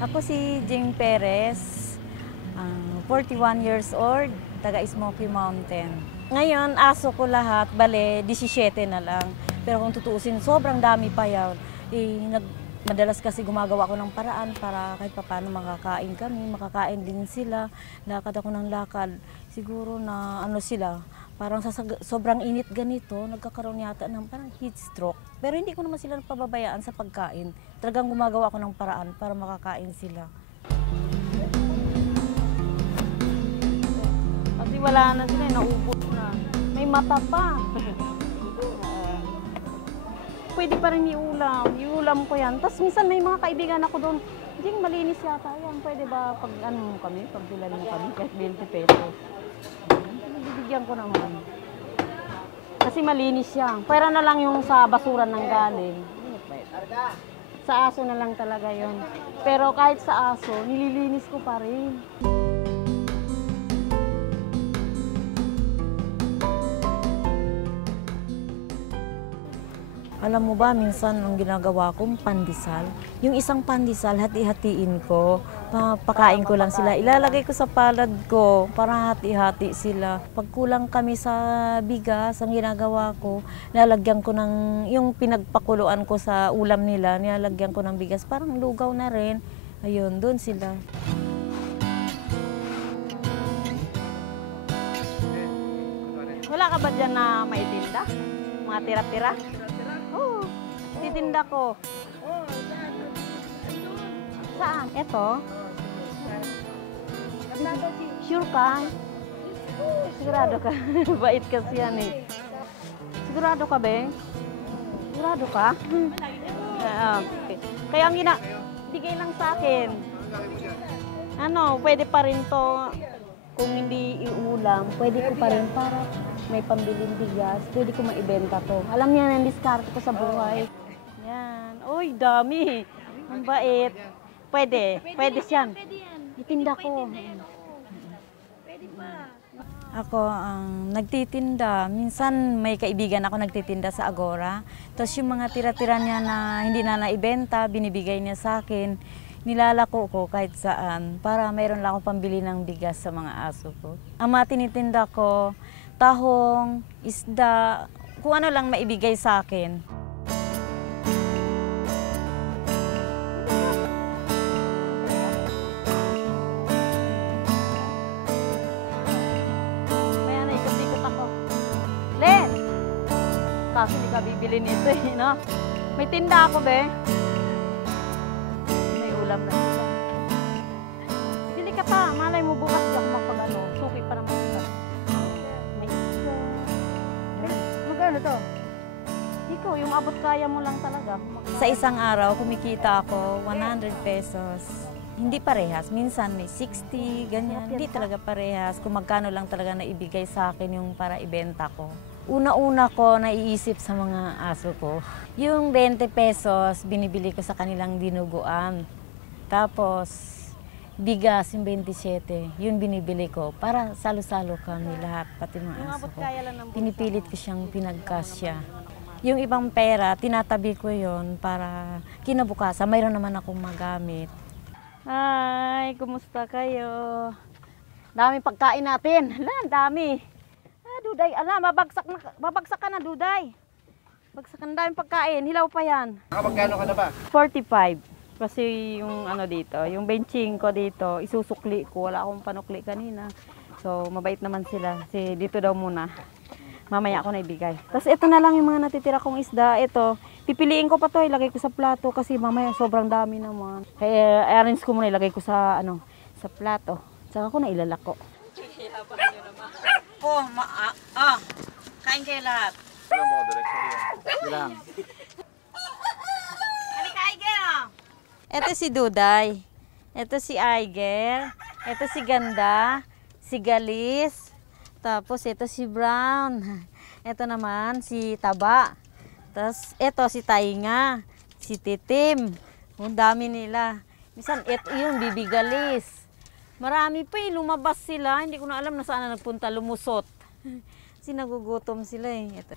Ako si Jing Perez, 41 years old, taga Smoky Mountain. Ngayon, aso ko lahat, bale, 17 na lang. Pero kung tutuusin, sobrang dami pa yan. Madalas kasi gumagawa ko ng paraan para kahit paano makakain kami, makakain din sila. Lakad ako ng lakad. Siguro na sila, parang sa sobrang init ganito, nagkakaroon yata ng parang heat stroke. Pero hindi ko naman sila pababayaan sa pagkain. Talagang gumagawa ako ng paraan para makakain sila. Kasi wala na sila, naubos na. May mata pa. Pwede pa rin iulam. Iulam ko yan. Tapos minsan may mga kaibigan ako doon, Jing, malinis yata yan. Pwede ba pag pagbilan mo kami, kahit 20 pesos. Bibigyan ko naman. Kasi malinis yan. Pwera na lang yung sa basura ng galing. Sa aso na lang talaga yon. Pero kahit sa aso, nililinis ko pa rin. Alam mo ba, minsan ang ginagawa kong pandesal, yung isang pandesal, hati-hatiin ko, pakain ko lang sila, ilalagay ko sa palad ko para hati-hati sila. Pag kulang kami sa bigas, ang ginagawa ko, lalagyan ko ng, yung pinagpakuluan ko sa ulam nila, nilalagyan ko ng bigas, parang lugaw na rin. Ayun, doon sila. Wala ka ba dyan na maitinda? Mga tira-tira? Oo, titinda ko. Saan? Ito? Sure ka? Sigurado ka? Bait kasi yan eh. Sigurado ka, Beng? Sigurado ka? Okay. Kaya ang bigay lang sa akin. Pwede pa rin to. Kung hindi iulam, pwede ko pa rin para may pambiling bigas, pwede ko maibenta to. Alam niya ang diskarte ko sa buhay. Yan. Uy, dami. Ang bait. Pwede. Pwede siyan. Itinda ko. Pwede pa. Ako ang nagtitinda. Minsan may kaibigan ako nagtitinda sa Agora. Tapos yung mga tira-tira niya na hindi na naibenta, binibigay niya sa akin. Nilalako ko kahit saan para mayroon lang ako pambili ng bigas sa mga aso ko. Ang mga tinitinda ko, tahong, isda, kung ano lang maibigay sa akin. Kaya naikot-ikot ako. Len! Kaso hindi ka bibili nito eh, no? May tinda ako, be. Ulam na sila. Bili ka pa, malay mo bukas di ako magpag-ano. Suki pa naman sila. May isa. Magkano to? Ikaw, yung abot kaya mo lang talaga. Sa isang araw, kumikita ako 100 pesos. Hindi parehas. Minsan may 60, ganyan. Hindi talaga parehas. Kung magkano lang talaga naibigay sa akin yung para ibenta ko. Una-una ko naiisip sa mga aso ko. Yung 20 pesos, binibili ko sa kanilang dinuguan. Tapos, bigas yung 27, yun binibili ko para salo-salo kami lahat, pati mga aso ko. Pinipilit ko siyang pinagkasya. Yung ibang pera, tinatabi ko yon para kinabukasan, mayroon naman akong magamit. Hi, kumusta kayo? Dami pagkain natin. Hala, dami. Duday, mabagsak ka na, Duday. Bagsak na daming pagkain, hilaw pa yan. Magkano ka na ba? 45. Kasi yung dito, yung benching ko dito, isusukli ko. Wala akong panukli kanina. So, mabait naman sila. Kasi dito daw muna. Mamaya ako na ibigay. Tapos ito na lang yung mga natitira kong isda. Ito, pipiliin ko pa to, ilagay ko sa plato kasi mamaya sobrang dami naman. Kaya arrange ko muna, ilagay ko sa sa plato. Saka ko na ilalako. Kain kayo lahat. Ilang. Ito si Duday, ito si Aiger, ito si Ganda, si Galis, tapos ito si Brown, ito naman si Taba, tapos ito si Tainga, si Titim, ang dami nila. Minsan ito yung Bibi Galis. Marami pa lumabas sila, hindi ko na alam na saan na nagpunta, lumusot. Kasi nagugutom sila eh. Ito.